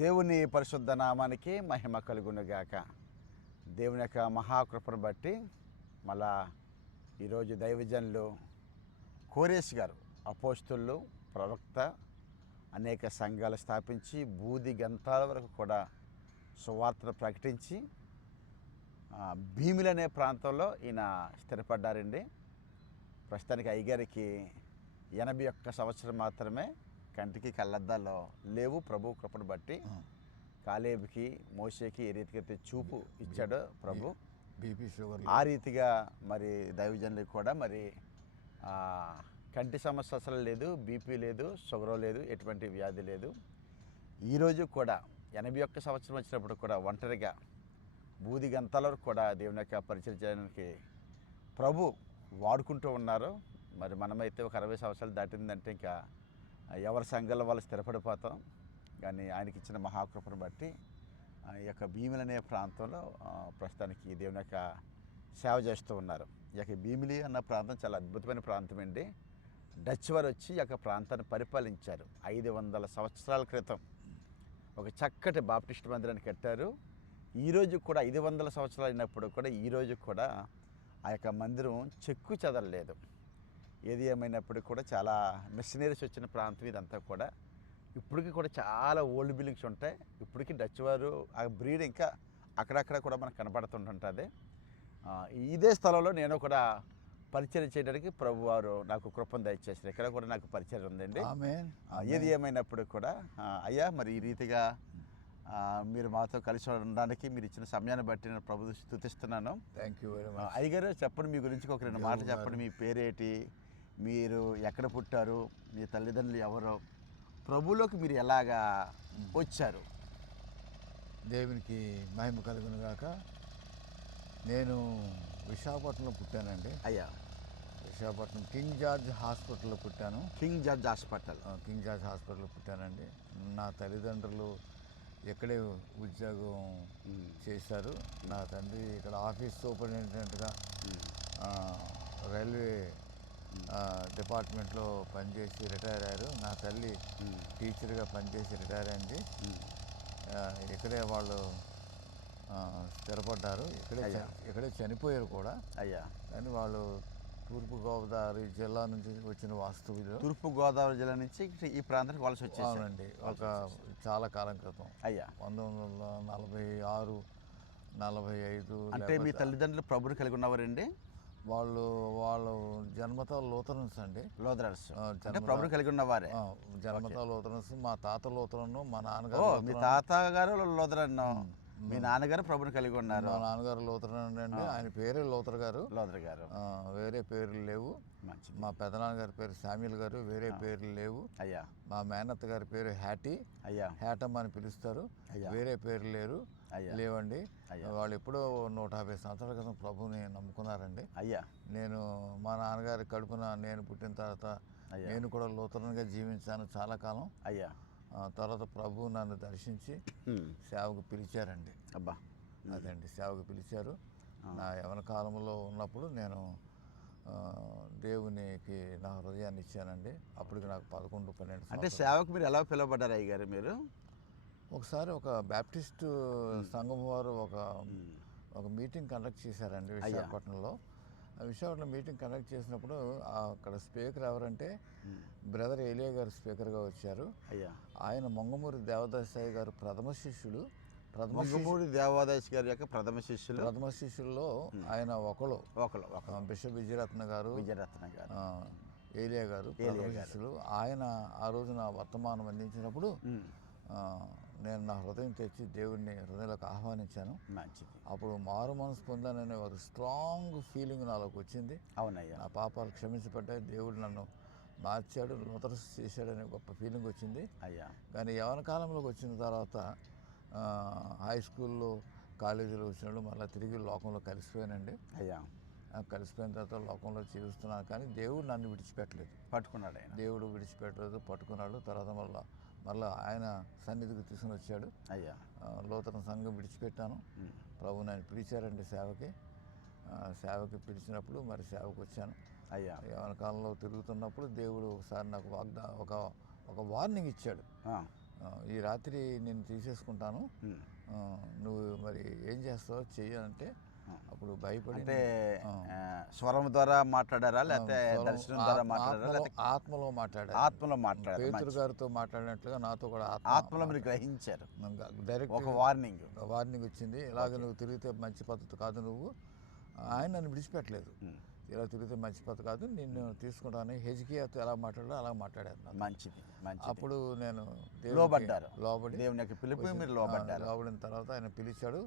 దేవుని పరిశుద్ధ నామానికి మహిమ కలుగునుగాక. దేవుని యొక్క మహాకృపను బట్టి మళ్ళా ఈరోజు దైవజనులు కోరేష్ గారు అపోస్తులు ప్రవక్త అనేక సంఘాలు స్థాపించి బూది గంతాల వరకు కూడా సువార్తను ప్రకటించి భీమిలి అనే ప్రాంతంలో ఈయన స్థిరపడ్డారండి. ప్రస్తుతానికి అయ్యగారికి 81 సంవత్సరం మాత్రమే. కంటికి కళ్ళద్దాల్లో లేవు. ప్రభు కృపను బట్టి కాలేబుకి మోషేకి ఏ రీతిగా చూపు ఇచ్చాడో ప్రభు, బీపీ షుగర్ ఆ రీతిగా మరి దైవజనులకు కూడా మరి కంటి సమస్య అసలు లేదు, బీపీ లేదు, షుగర్ లేదు, ఎటువంటి వ్యాధి లేదు. ఈరోజు కూడా 81 సంవత్సరం వచ్చినప్పుడు కూడా ఒంటరిగా బూది గంతల వరకు కూడా దేవుని యొక్క పరిచయం చేయడానికి ప్రభు వాడుకుంటూ ఉన్నారు. మరి మనమైతే ఒక 60 సంవత్సరాలు దాటిందంటే ఇంకా ఎవరి సంఘాల వాళ్ళు స్థిరపడిపోతాం. కానీ ఆయనకి ఇచ్చిన మహాకృపను బట్టి ఈ యొక్క భీమిలి అనే ప్రాంతంలో ప్రస్తుతానికి దేవుని యొక్క సేవ చేస్తూ ఉన్నారు. ఈ యొక్క భీమిలి అన్న ప్రాంతం చాలా అద్భుతమైన ప్రాంతం అండి. డచ్ వారు వచ్చి ఈ యొక్క ప్రాంతాన్ని పరిపాలించారు. 500 సంవత్సరాల క్రితం ఒక చక్కటి బాప్టిస్ట్ మందిరాన్ని కట్టారు. ఈరోజు కూడా 500 సంవత్సరాలు అయినప్పుడు కూడా ఈరోజు కూడా ఆ యొక్క మందిరం చెక్కు చెదరలేదు. ఏది ఏమైనప్పుడు కూడా చాలా మిషనరీస్ వచ్చిన ప్రాంతం ఇదంతా కూడా. ఇప్పటికీ కూడా చాలా ఓల్డ్ బిల్డింగ్స్ ఉంటాయి. ఇప్పటికీ డచ్ వారు ఆ బ్రీడ్ ఇంకా అక్కడక్కడ కూడా మనకు కనపడుతుంటుంది. ఇదే స్థలంలో నేను కూడా పరిచయం చేయడానికి ప్రభు వారు నాకు కృపను దయచేసారు. ఇక్కడ కూడా నాకు పరిచయం ఉందండి. ఏది ఏమైనప్పుడు కూడా అయ్యా మరి ఈ రీతిగా మీరు మాతో కలిసి ఉండడానికి మీరు ఇచ్చిన సమయాన్ని బట్టి నేను ప్రభు స్తుతిస్తున్నాను. Thank you very much. అయ్యగారు చెప్పండి, మీ గురించి ఒక 2 మాటలు చెప్పండి. మీ పేరేటి, మీరు ఎక్కడ పుట్టారు, మీ తల్లిదండ్రులు ఎవరో, ప్రభులోకి మీరు ఎలాగా వచ్చారు? దేవునికి మహిమ కలుగును గాక. నేను విశాఖపట్నంలో పుట్టానండి. అయ్యా, విశాఖపట్నం కింగ్ జార్జ్ హాస్పిటల్లో పుట్టాను. కింగ్ జార్జ్ హాస్పిటల్లో పుట్టానండి. నా తల్లిదండ్రులు ఎక్కడే ఉద్యోగం చేశారు. నా తండ్రి ఇక్కడ ఆఫీస్ సూపరింటెండెంట్గా రైల్వే డిపార్ట్మెంట్లో పనిచేసి రిటైర్ అయ్యారు. నా తల్లి టీచర్గా పనిచేసి రిటైర్ అయింది. ఇక్కడే వాళ్ళు స్థిరపడ్డారు. ఇక్కడే చనిపోయారు కూడా. అయ్యా, కానీ వాళ్ళు తూర్పుగోదావరి జిల్లా నుంచి వచ్చిన వాస్తవ్యులు. తూర్పుగోదావరి జిల్లా నుంచి ఈ ప్రాంతానికి వలస వచ్చేసారు. అవునండి, ఒక చాలా కాలం క్రితం. అయ్యా, 1946, 45. అంటే మీ తల్లిదండ్రులు ప్రభుని కలిగి ఉన్నవారండి? వాళ్ళు జన్మతో లూథరన్స్ అండి. లూథరన్స్ అంటే ప్రభుని కలిగి ఉన్నవారే. జన్మతో లూథరన్స్. మా తాత లూథరన్, మా నాన్నగారు. మీ తాతగారు లూథరన్, మీ నాన్నగారు ప్రభుని కలిగి ఉన్నారు. మా నాన్నగారు లూథరన్ అండి. ఆయన పేరే లూథర్ గారు. వేరే పేర్లు లేవు. మా పెదనాన్నగారి పేరు శామ్యుల్ గారు, వేరే పేర్లు లేవు. అయ్యా, మా మేనత్త గారి పేరు హ్యాటీ, హ్యాటమ్ అని పిలుస్తారు. వేరే పేర్లు లేవండి. వాళ్ళు ఎప్పుడో 150 సంవత్సరాల క్రితం ప్రభుని నమ్ముకున్నారండి. అయ్యా, నేను మా నాన్నగారి కడుపున నేను పుట్టిన తర్వాత నేను కూడా లూథరన్గా జీవించాను చాలా కాలం. అయ్యా, తర్వాత ప్రభు నన్ను దర్శించి సేవకు పిలిచారండి. అబ్బా, అదండి, సేవకు పిలిచారు. నా యవన కాలంలో ఉన్నప్పుడు నేను దేవునికి నా హృదయాన్ని ఇచ్చానండి. అప్పటికి నాకు 11-12. అంటే సేవకు మీరు ఎలా పిలువబడ్డారు అయ్యగారు? మీరు ఒకసారి ఒక బ్యాప్టిస్ట్ సంఘం వారు ఒక మీటింగ్ కండక్ట్ చేశారండి విశాఖపట్నంలో. విశాఖపట్నంలో మీటింగ్ కండక్ట్ చేసినప్పుడు అక్కడ స్పీకర్ ఎవరంటే బ్రదర్ ఏలియా గారు స్పీకర్గా వచ్చారు. అయ్యా, ఆయన మంగమూరి దేవదాసాయి గారు ప్రథమ శిష్యుడు. మంగమూరి దేవదాస్ గారి యొక్క ప్రథమ శిష్యుల్లో ఆయన ఒకరు. బిషప్ విజయరత్న గారు, ఏలియా గారు శిష్యులు. ఆయన ఆ రోజు నా వర్తమానం అందించినప్పుడు నేను నా హృదయం తెచ్చి దేవుడిని హృదయంలోకి ఆహ్వానించాను. అప్పుడు మారు మనసు పొందాననే ఒక స్ట్రాంగ్ ఫీలింగ్ నాలోకి వచ్చింది. అవునయ్యా, నా పాపాలు క్షమించబడ్డాయి, దేవుడు నన్ను మార్చాడు, నూతన చేశాడనే గొప్ప ఫీలింగ్ వచ్చింది. అయ్యా, కానీ యవన కాలంలోకి వచ్చిన తర్వాత హై స్కూల్లో, కాలేజీలో వచ్చినప్పుడు మళ్ళీ తిరిగి లోకంలో కలిసిపోయానండి. అయ్యా, కలిసిపోయిన తర్వాత లోకంలో జీవిస్తున్నాను. కానీ దేవుడు నన్ను విడిచిపెట్టలేదు, పట్టుకున్నాడు. దేవుడు విడిచిపెట్టలేదు, పట్టుకున్నాడు. తర్వాత మళ్ళీ ఆయన సన్నిధికి తీసుకుని వచ్చాడు. అయ్యా, లూథరన్ సంఘం విడిచిపెట్టాను. ప్రభు నన్ను పిలిచారండి సేవకి పిలిచినప్పుడు మరి సేవకు వచ్చాను. అయ్యా, యవన కాలంలో తిరుగుతున్నప్పుడు దేవుడు ఒకసారి నాకు ఒక వార్నింగ్ ఇచ్చాడు. ఈ రాత్రి నేను తీసేసుకుంటాను, ఉమ్. నువ్వు మరి ఏం చేస్తావో చెయ్యాలంటే అప్పుడు భయపడి అంటే స్వరం ద్వారా మాట్లాడారా లేకపోతే దర్శనం ద్వారా మాట్లాడారా లేకపోతే ఆత్మలో మాట్లాడారు. ఆత్మలో మాట్లాడారు? పేతురు గారితో మాట్లాడినట్లుగా నాతో కూడా ఆత్మలో మీరు గ్రహించారు, డైరెక్ట్ ఒక వార్నింగ్ వచ్చింది. ఇలాగ నువ్వు తిరిగితే మంచి పద్ధతి కాదు, నువ్వు ఆయన నన్ను విడిచిపెట్టలేదు. ఇలా తిరిగితే మంచి పద్ధతి కాదు, నిన్ను తీసుకుంటాను. హెజ్కియాతో ఎలా మాట్లాడాలో అలా మాట్లాడారు నాతో. మంచిది, మంచిది. అప్పుడు నేను లోబడ్డారు, లోబడి దేవుని యొక్క పిలుపు మీరు లోబడ్డారు. లోబడిన తర్వాత ఆయన పిలిచాడు.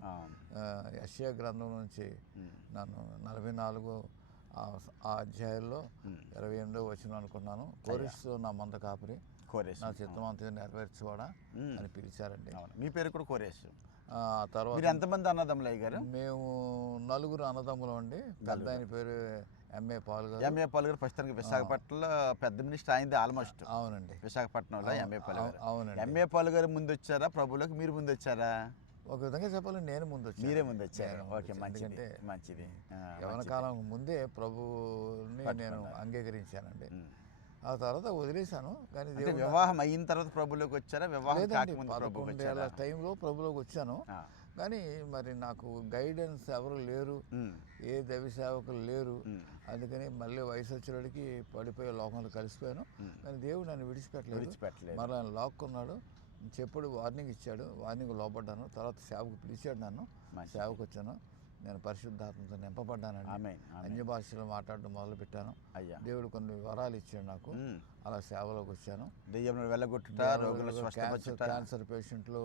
యెషయా గ్రంథం నుంచి నన్ను 44 ఆ అధ్యాయంలో 28వ వచనం అనుకున్నాను. కోరేషుతో నా మంద కాపురి, నా చిత్తం అంతా నెరవేర్చువాడా అని పిలిచారండి. మీ పేరు కూడా కోరేష్. తర్వాత మీరు ఎంతమంది అన్నదమ్ములు అయ్యారు? మేము 4 అన్నదమ్ములు అండి. పెద్ద ఆయన పేరు ఎంఏ పాల్ గారు. ఎంఏ పాల్ గారు ప్రస్తుతానికి విశాఖపట్నంలో పెద్ద మినిస్టర్ అయింది ఆల్మోస్ట్. అవునండి, విశాఖపట్నంలో ఎంఏ పాల్ గారు. అవునండి. ఎంఏ పాల్ గారు ముందు వచ్చారా ప్రభులోకి, మీరు ముందు వచ్చారా? ఒక విధంగా చెప్పాలి, నేను ముందు వచ్చాను. మీరే ముందు వచ్చారు. ఓకే, మంచిది, మంచిది. యవన కాలం ముందే ప్రభుని నేను అంగీకరించానండి. ఆ తర్వాత వదిలేశాను. కానీ వివాహం అయిన తర్వాత ప్రభులోకి వచ్చారా? వివాహం కాకముందు ప్రభులోకి 11 ఏళ్ల టైంలో ప్రభులోకి వచ్చాను. కానీ మరి నాకు గైడెన్స్ ఎవరు లేరు, ఏ దైవ సేవకులు లేరు. అందుకని మళ్ళీ వయసు వచ్చేవాడికి పడిపోయే లోకంలో కలిసిపోయాను. కానీ దేవుడు నన్ను విడిచిపెట్టలేదు. మరలా ఆయన లాక్కున్నాడు, చెప్పుడు వార్నింగ్ ఇచ్చాడు, వార్నింగ్ లోపడ్డాను. తర్వాత సేవకు పిలిచాడు నన్ను, సేవకు వచ్చాను. నేను పరిశుద్ధాత్మతో నింపబడ్డానండి. అన్య భాషలో మాట్లాడడం మొదలుపెట్టాను. దేవుడు కొన్ని వరాలు ఇచ్చాడు నాకు, అలా సేవలోకి వచ్చాను. క్యాన్సర్ పేషెంట్లు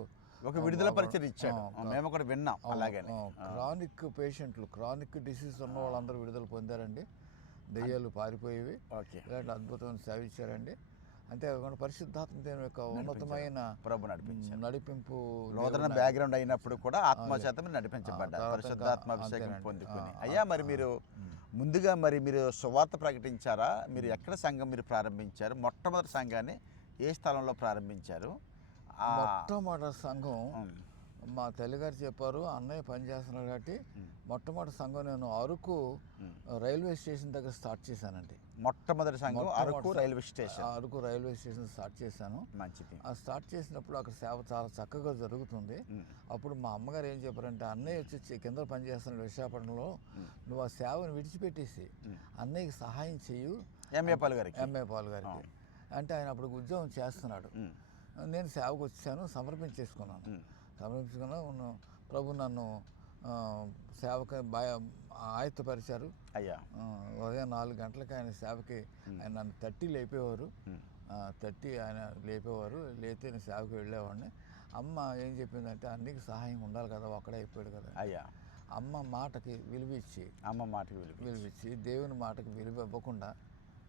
ఒక విడుదల పరిచయం ఇచ్చాడు, మేము కూడా విన్నాం. అలాగే క్రానిక్ డిసీజ్ ఉన్న వాళ్ళందరూ విడుదల పొందారండి. దెయ్యాలు పారిపోయేవి. ఇలాంటి అద్భుతమైన సేవ ఇచ్చారండి. అంతేకాకుండా పరిశుద్ధాత్మ యొక్క ఉన్నతమైన నడిపింపు, నూతన బ్యాక్గ్రౌండ్ అయినప్పుడు కూడా ఆత్మచేత నడిపించబడ్డారు, పరిశుద్ధాత్మ అభిషేకం పొందుకుని. అయ్యా, మరి మీరు ముందుగా మీరు సువార్త ప్రకటించారా? మీరు ఎక్కడ సంఘం మీరు ప్రారంభించారు? మొట్టమొదటి సంఘాన్ని ఏ స్థలంలో ప్రారంభించారు? మొట్టమొదటి సంఘం మా తల్లిగారు చెప్పారు, అన్నయ్య పనిచేస్తున్నారు కాబట్టి మొట్టమొదటి సంఘం నేను అరకు రైల్వే స్టేషన్ దగ్గర స్టార్ట్ చేశానండి. మొట్టమొదటి సంఘం Araku railway station. Araku railway station start చేశాను. మంచిది. ఆ స్టార్ట్ చేసినప్పుడు అక్కడ సేవ చాలా చక్కగా జరుగుతుంది. అప్పుడు మా అమ్మగారు ఏం చెప్పారంటే, అన్నయ్య వచ్చి కింద పనిచేస్తున్నాడు విశాఖపట్నంలో, నువ్వు ఆ సేవను విడిచిపెట్టేసి అన్నయ్యకి సహాయం చెయ్యు. ఎంఏ పాల్ గారికి అంటే ఆయన అప్పుడు ఉద్యోగం చేస్తున్నాడు. నేను సేవకు వచ్చాను, సమర్పించుకున్నాను. ప్రభు నన్ను సేవకి ఆయత్తపరిచారు. ఉదయం 4 గంటలకి ఆయన సేవకి ఆయన నన్ను తట్టి లేపేవారు. ఆయన లేపేవారు. లేతే నేను సేవకి వెళ్ళేవాడిని. అమ్మ ఏం చెప్పిందంటే, అన్నికి సహాయం ఉండాలి కదా, ఒక్కడే అయిపోయాడు కదా. అమ్మ మాటకి విలువిచ్చి దేవుని మాటకి విలువ ఇవ్వకుండా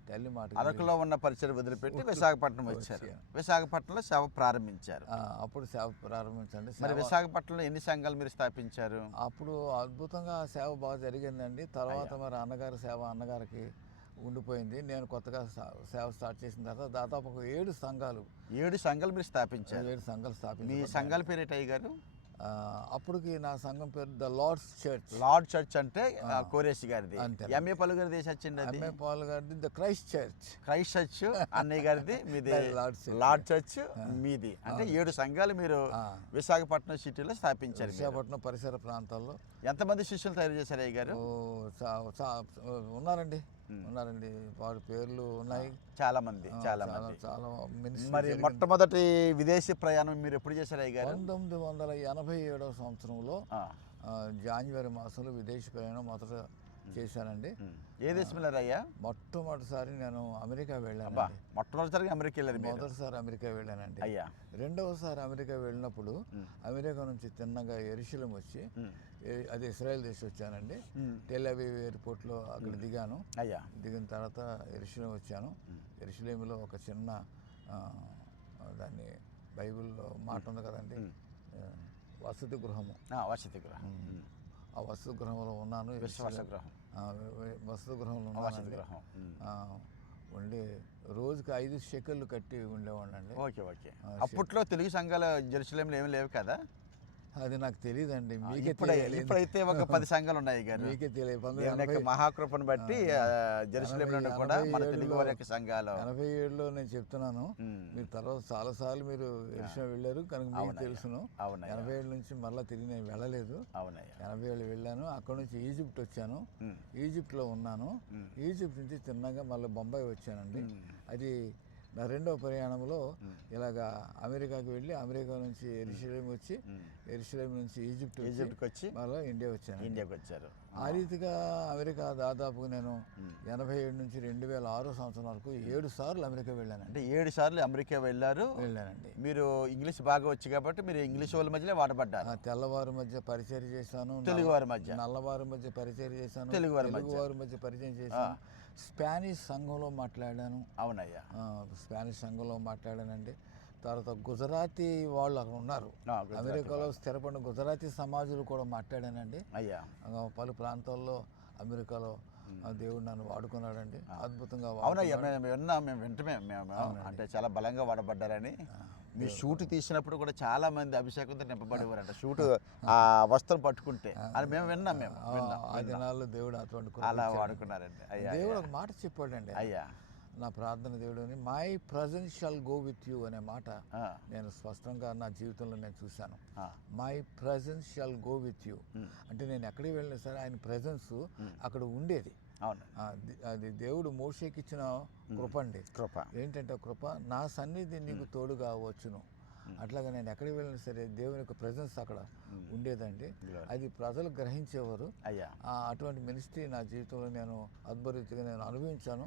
తల్లి మాట అరకులో ఉన్న పరిచయం వదిలిపెట్టి విశాఖపట్నం వచ్చారు. విశాఖపట్నంలో సేవ ప్రారంభించారు. అప్పుడు సేవ ప్రారంభించండి. మరి విశాఖపట్నంలో ఎన్ని సంఘాలు మీరు స్థాపించారు? అప్పుడు అద్భుతంగా సేవ బాగా జరిగిందండి. తర్వాత మరి అన్నగారి సేవ అన్నగారికి ఉండిపోయింది. నేను కొత్తగా సేవ స్టార్ట్ చేసిన తర్వాత దాదాపు 7 సంఘాలు మీరు స్థాపించారు. 7 సంఘాలు స్థాపించారు. మీ సంఘాల పేరు ఏంటి గారు? అప్పటికి నా సంఘం పేరు the Lord's church. Lord church అంటే కోరేష్ గారిది. ఎంఏ పాల్ గారిది చర్చ్. ఎంఏ పాల్ గారిది ద క్రైస్ట్ చర్చ్. అన్నయ్య గారిది మీది లార్డ్ చర్చ్ మీది. అంటే 7 సంఘాలు మీరు విశాఖపట్నం సిటీలో స్థాపించారు. విశాఖపట్నం పరిసర ప్రాంతాల్లో. ఎంతమంది శిష్యులు తయారు చేశారు అయ్య గారు? ఉన్నారండి. వారి పేర్లు ఉన్నాయి. చాలా మంది. మినిస్ట్రీ. మరి మొట్టమొదటి విదేశీ ప్రయాణం మీరు ఎప్పుడు చేశారు అయ్య గారు? 1987వ సంవత్సరంలో జనవరి మాసంలో విదేశీ ప్రయాణం మొదట చేశానండి. ఏ దేశం వెళ్ళారు అయ్యా? మొట్టమొదటిసారి నేను అమెరికా వెళ్ళాను. మొట్టమొదటిసారి అమెరికా వెళ్ళారు? మొదటిసారి అమెరికా వెళ్ళానండి. అయ్యా, రెండవసారి అమెరికా వెళ్ళినప్పుడు అమెరికా నుంచి తిన్నగా యెరూషలేం వచ్చి, అది ఇస్రాయెల్ దేశం వచ్చానండి. టెల్ అవీవ్ ఎయిర్పోర్ట్లో అక్కడ దిగాను. దిగిన తర్వాత యెరూషలేం వచ్చాను. యెరూషలేంలో ఒక చిన్న దాన్ని బైబిల్లో మాట ఉంది కదండి, వసతి గృహము. ఆ వసతి గృహంలో ఉన్నాను. వసతి గృహంలో ఉండి రోజుకి 5 షెకెళ్ళు కట్టి ఉండేవాడిని అండి. అప్పట్లో తెలుగు సంఘాలు జెరూసలేంలో ఏమీ లేవు కదా? అది నాకు తెలియదండి, మీకే తెలియాలి. ఇప్పుడైతే ఒక 10 సంఘాలు ఉన్నాయి గారు. మీకే తెలియదు. దేవుని యొక్క మహాకృపను బట్టి జెరూసలేంలో కూడా మన తెలుగు వారి యొక్క సంఘాలు 87లో నేను చెప్తున్నాను. మీరు తర్వాత చాలాసార్లు మీరు యెరూషలేం వెళ్ళారు కనుక మీకు తెలుసును. 87 నుంచి మళ్ళీ తిరిగి నేను వెళ్ళలేదు. 87 వెళ్ళాను. అక్కడ నుంచి ఈజిప్ట్ వచ్చాను, ఈజిప్ట్లో ఉన్నాను. ఈజిప్ట్ నుంచి తిన్నగా మళ్ళీ బొంబాయి వచ్చానండి. అది నా రెండవ ప్రయాణంలో ఇలాగా అమెరికాకి వెళ్ళి అమెరికా నుంచి యెరూషలేం వచ్చి యెరూషలేం నుంచి ఈజిప్ట్కి వచ్చి మళ్ళీ ఇండియాకి వచ్చారు. ఆ రీతిగా అమెరికా దాదాపుగా నేను 87 నుంచి 2006 సంవత్సరం వరకు 7 సార్లు అమెరికా వెళ్ళాను. అంటే 7 సార్లు అమెరికా వెళ్ళానండి. మీరు ఇంగ్లీష్ బాగా వచ్చి కాబట్టి మీరు ఇంగ్లీష్ వాళ్ళ మధ్యలో వాడబడ్డారు. తెల్లవారి మధ్య పరిచయం చేశాను, తెలుగువారి మధ్య నల్లవారి మధ్య పరిచయం చేశాను, తెలుగువారి మధ్య పరిచయం చేశాను. స్పానిష్ సంఘంలో మాట్లాడాను. అవునయ్యా, స్పానిష్ సంఘంలో మాట్లాడానండి. తర్వాత గుజరాతీ వాళ్ళు అక్కడ ఉన్నారు, అమెరికాలో స్థిరపడిన గుజరాతీ సమాజాలు కూడా మాట్లాడానండి. అయ్యా, పలు ప్రాంతాల్లో అమెరికాలో దేవుడు నన్ను వాడుకున్నాడండి అద్భుతంగా. అవునయ్యా, మేము వింటమే అంటే చాలా బలంగా వాడబడ్డారని. మీ షూట్ తీసినప్పుడు కూడా చాలా మంది అభిషేకంతో నింపబడేవారంట, షూట్ ఆ వస్త్రం పట్టుకుంటే అని మేము విన్నాం. ఆ దినాల్లో దేవుడు అటువంటి అలా వాడుకున్నారండి. అయ్యా, దేవుడు ఒక మాట చెప్పాడండి. అయ్యా, నా ప్రార్థన దేవుడు అని, my presence shawl go with you అనే మాట నేను స్పష్టంగా నా జీవితంలో నేను చూశాను. My presence shawl go with you అంటే నేను ఎక్కడికి వెళ్ళినా సరే ఆయన ప్రజెన్స్ అక్కడ ఉండేది. అది దేవుడు మోషేకి ఇచ్చిన కృప అండి. ఏంటంటే కృప, నా సన్నిధి నీకు తోడుగా వచ్చును. అట్లాగా నేను ఎక్కడికి వెళ్ళినా సరే దేవుని యొక్క ప్రజెన్స్ అక్కడ ఉండేదండి. అది ప్రజలు గ్రహించేవారు. అటువంటి మినిస్ట్రీ నా జీవితంలో నేను అద్భుతంగా నేను అనుభవించాను.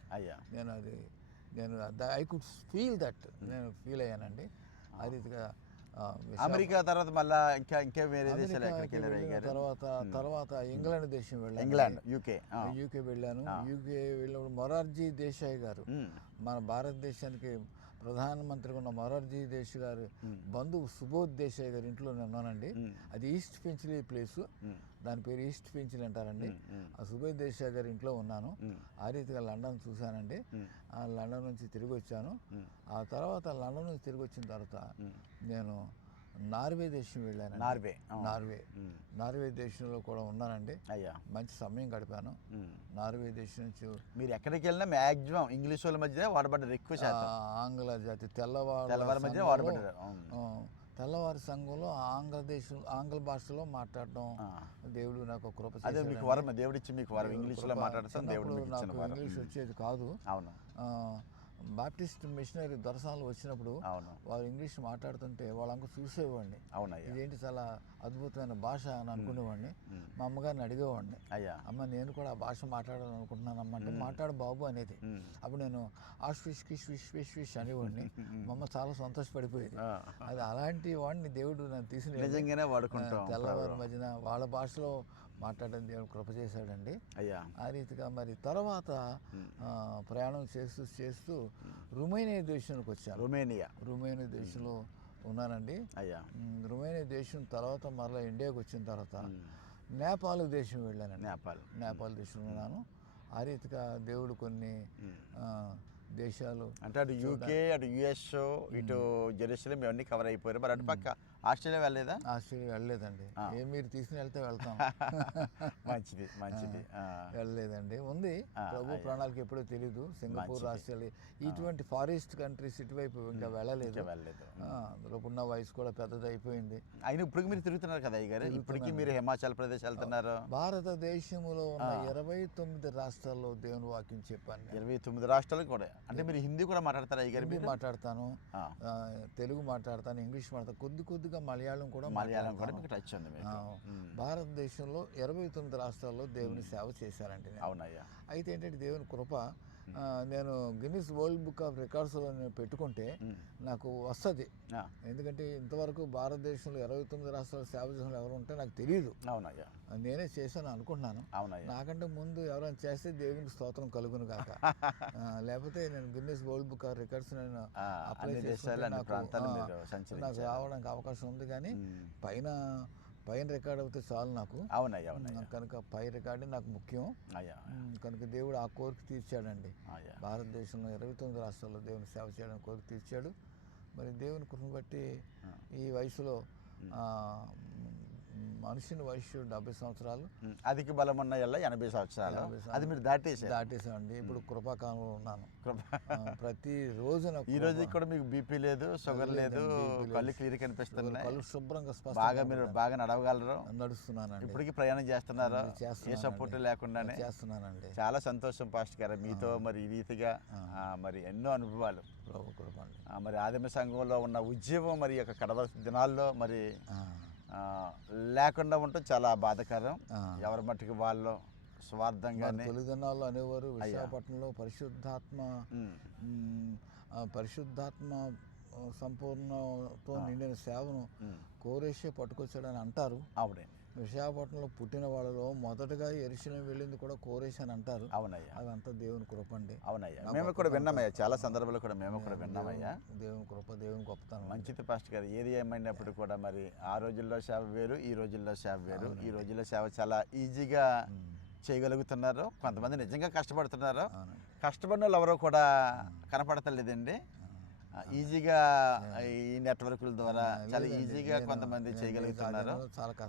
నేను ఐ కుడ్ ఫీల్ దట్, నేను ఫీల్ అయ్యానండి. ఆ రీతిగా అమెరికా తర్వాత మళ్ళీ ఇంకా వేరే దేశాలు ఎక్కడికి వెళ్ళారు? తర్వాత ఇంగ్లాండ్ దేశం వెళ్ళాను. ఇంగ్లాండ్, యూకే వెళ్ళాను. యూకే వెళ్ళినప్పుడు మొరార్జీ దేశాయ్ గారు, మన భారతదేశానికి ప్రధానమంత్రిగా ఉన్న మొరార్జీ దేశాయ్ గారు బంధువు సుబోధ్ దేశాయ్ గారి ఇంట్లో నేను ఉన్నానండి. అది ఈస్ట్ ఫించ్లీ ప్లేసు, దాని పేరు ఈస్ట్ ఫించ్లీ అంటారండి. ఆ సుబోధ్ దేశాయ్ గారి ఇంట్లో ఉన్నాను. ఆ రీతిగా లండన్ చూశానండి. ఆ లండన్ నుంచి తిరిగి వచ్చాను. ఆ తర్వాత లండన్ నుంచి తిరిగి వచ్చిన తర్వాత నేను నార్వే దేశం వెళ్ళాను. నార్వే దేశంలో కూడా ఉన్నానండి. మంచి సమయం గడిపాను. నార్వే దేశం నుంచి మీరు ఎక్కడికి వెళ్ళినా మ్యాక్సిమం ఇంగ్లీష్ వాళ్ళ మధ్య వాడబడ్డారు, ఎక్కువ శాతం ఆంగ్ల జాతి తెల్లవారి మధ్య వాడబడ్డారు. తెల్లవారి సంఘంలో ఆంగ్ల భాషలో మాట్లాడడం దేవుడు నాకు కృప చేశాడు. మీకు వరం, దేవుడిచ్చి మీకు వరం, ఇంగ్లీష్లో మాట్లాడతాం. దేవుడు నాకు ఇంగ్లీష్ వచ్చేది కాదు. అవును, బాప్టిస్ట్ మిషనరీ దొరసాలు వచ్చినప్పుడు వాళ్ళు ఇంగ్లీష్ మాట్లాడుతుంటే వాళ్ళంక చూసేవాడిని. ఇదేంటి చాలా అద్భుతమైన భాష అని అనుకునేవాడిని. మా అమ్మగారిని అడిగేవాడిని, అమ్మ నేను కూడా ఆ భాష మాట్లాడాలని అనుకుంటున్నాను అమ్మ అంటే, మాట్లాడు బాబు అనేది. అప్పుడు నేను ఆష్విష్ కిష్ విష్ విష్ విష్ అనేవాడిని. మా అమ్మ చాలా సంతోషపడిపోయేది. అది అలాంటి వాడిని దేవుడు నన్ను తీసిన నిజంగానే వాడుకుంటాం. తెల్లవారి మధ్యన వాళ్ళ భాషలో మాట్లాడడం దేవుడు కృప చేశాడండి. ఆ రీతిగా మరి తర్వాత ప్రయాణం చేస్తూ రొమేనియా దేశానికి వచ్చాను. రొమేనియా దేశంలో ఉన్నానండి. రొమేనియా దేశం తర్వాత మరలా ఇండియాకి వచ్చిన తర్వాత నేపాల్ దేశం వెళ్ళానండి. నేపాల్ దేశంలో ఉన్నాను. ఆ రీతిగా దేవుడు కొన్ని దేశాలు అంటే అటు యూకే, అటు యుఎస్, ఇటు జెరూసలేం ఇవన్నీ కవర్ అయిపోయారు. మరి అటు పక్క ఆస్ట్రేలియా వెళ్ళలేదా? ఆస్ట్రేలియా వెళ్ళలేదండి. మీరు తీసుకుని వెళ్తే వెళ్తాం. మంచిది. వెళ్ళలేదండి. ఉంది, ప్రభు ప్రణాళిక ఎప్పుడో తెలీదు. సింగపూర్, ఆస్ట్రేలియా ఇటువంటి ఫారెస్ట్ కంట్రీస్ ఇటువైపు ఇంకా వెళ్ళలేదు. అందులోపున్న వయసు కూడా పెద్దది అయిపోయింది. అయినా ఇప్పుడు మీరు తిరుగుతున్నారు కదా అయ్యగారు, ఇప్పటికీ మీరు హిమాచల్ ప్రదేశ్ వెళ్తున్నారు. భారతదేశంలో ఉన్న 29 రాష్ట్రాల్లో దేవుని వాక్యం చెప్పాను. 29 రాష్ట్రాలు కూడా. అంటే మీరు హిందీ కూడా మాట్లాడతారా అయ్యగారు? హిందీ మాట్లాడతాను, తెలుగు మాట్లాడతాను, ఇంగ్లీష్ మాట్లాడతాను, కొద్దిగా మలయాళం కూడా మీకు టచ్ ఉంది. భారతదేశంలో 29 రాష్ట్రాల్లో దేవుని సేవ చేశానండి. అవునయ్యా. అయితే ఏంటంటే దేవుని కృప, నేను గిన్నిస్ వరల్డ్ బుక్ ఆఫ్ రికార్డ్స్లో నేను పెట్టుకుంటే నాకు వస్తుంది. ఎందుకంటే ఇంతవరకు భారతదేశంలో 29 రాష్ట్రాల సేవ చేసిన ఎవరు ఉంటే నాకు తెలియదు. అవునయ్యా, నేనే చేశాను అనుకుంటున్నాను. నాకంటే ముందు ఎవరైనా చేస్తే దేవునికి స్తోత్రం కలుగును కాక. లేకపోతే నేను Guinness world book of records నేను అప్లై చేసుకుంటే నాకు రావడానికి అవకాశం ఉంది. కానీ పైన రికార్డ్ అవుతే చాలు నాకు. కనుక పై రికార్డే నాకు ముఖ్యం. కనుక దేవుడు ఆ కోరిక తీర్చాడండి. భారతదేశంలో 29 రాష్ట్రాల్లో దేవుని సేవ చేయడానికి కోరిక తీర్చాడు. మరి దేవుని కృపను బట్టి ఈ వయసులో మనిషిని వయసు 70 సంవత్సరాలు, అధిక బలం ఉన్న ఎల్ల 80 సంవత్సరాలు. అది మీరు దాటేసారు. దాటేసామండి. ఇప్పుడు కృపాకాలంలో ఉన్నాను. కృప. ప్రతి రోజు ఈ రోజు కూడా మీకు బీపీ లేదు, షుగర్ లేదు, కళ్ళు క్లియర్ కనిపిస్తున్నాయి, కళ్ళు శుభ్రంగా బాగా మీరు బాగా నడవగలరు, నడుస్తున్నానండి. ఇప్పటికీ ప్రయాణం చేస్తున్నారు, ఏ చేస్తున్నానండి. సపోర్ట్ లేకుండానే. చేస్తున్నానండి. చాలా సంతోషం పాస్టర్ గారు మీతో మరి ఈ రీతిగా మరి ఎన్నో అనుభవాలు. ప్రభు కృప అండి. మరి ఆదిమ సంఘంలో ఉన్న ఉద్యమం మరి యొక్క కడవ దినాల్లో మరి లేకుండా ఉండటం చాలా బాధాకరం. ఎవరి మట్టుకు వాళ్ళు స్వార్థంగానే తొలి దినాల్లో అనేవారు విశాఖపట్నంలో పరిశుద్ధాత్మ సంపూర్ణతో నిండిన సేవను కోరేషే పట్టుకొచ్చాడని అంటారు. అవునే. విశాఖపట్నంలో పుట్టిన వాళ్ళలో మొదటగా యెరూషలేము వెళ్ళింది కూడా కోరేష్ అని అంటారు. అవునయ్యా. అదంతా దేవుని కృప అండి. అవునయ్యా, మేము కూడా విన్నామయ్యా, చాలా సందర్భాల్లో కూడా మేము కూడా విన్నామయ్యా. దేవుని కృప, దేవుని గొప్పతనం. మంచిది పాస్టర్ గారు. ఏది ఏమైనప్పుడు కూడా మరి ఆ రోజుల్లో సేవ వేరు, ఈ రోజుల్లో సేవ వేరు. ఈ రోజుల్లో సేవ చాలా ఈజీగా చేయగలుగుతున్నారు, కొంతమంది నిజంగా కష్టపడుతున్నారు. కష్టపడిన వాళ్ళు ఎవరో కూడా కనపడతలేదండి. ఈజీగా ఈ నెట్వర్క్ల ద్వారా చాలా ఈజీగా కొంతమంది చేయగలుగుతున్నారు.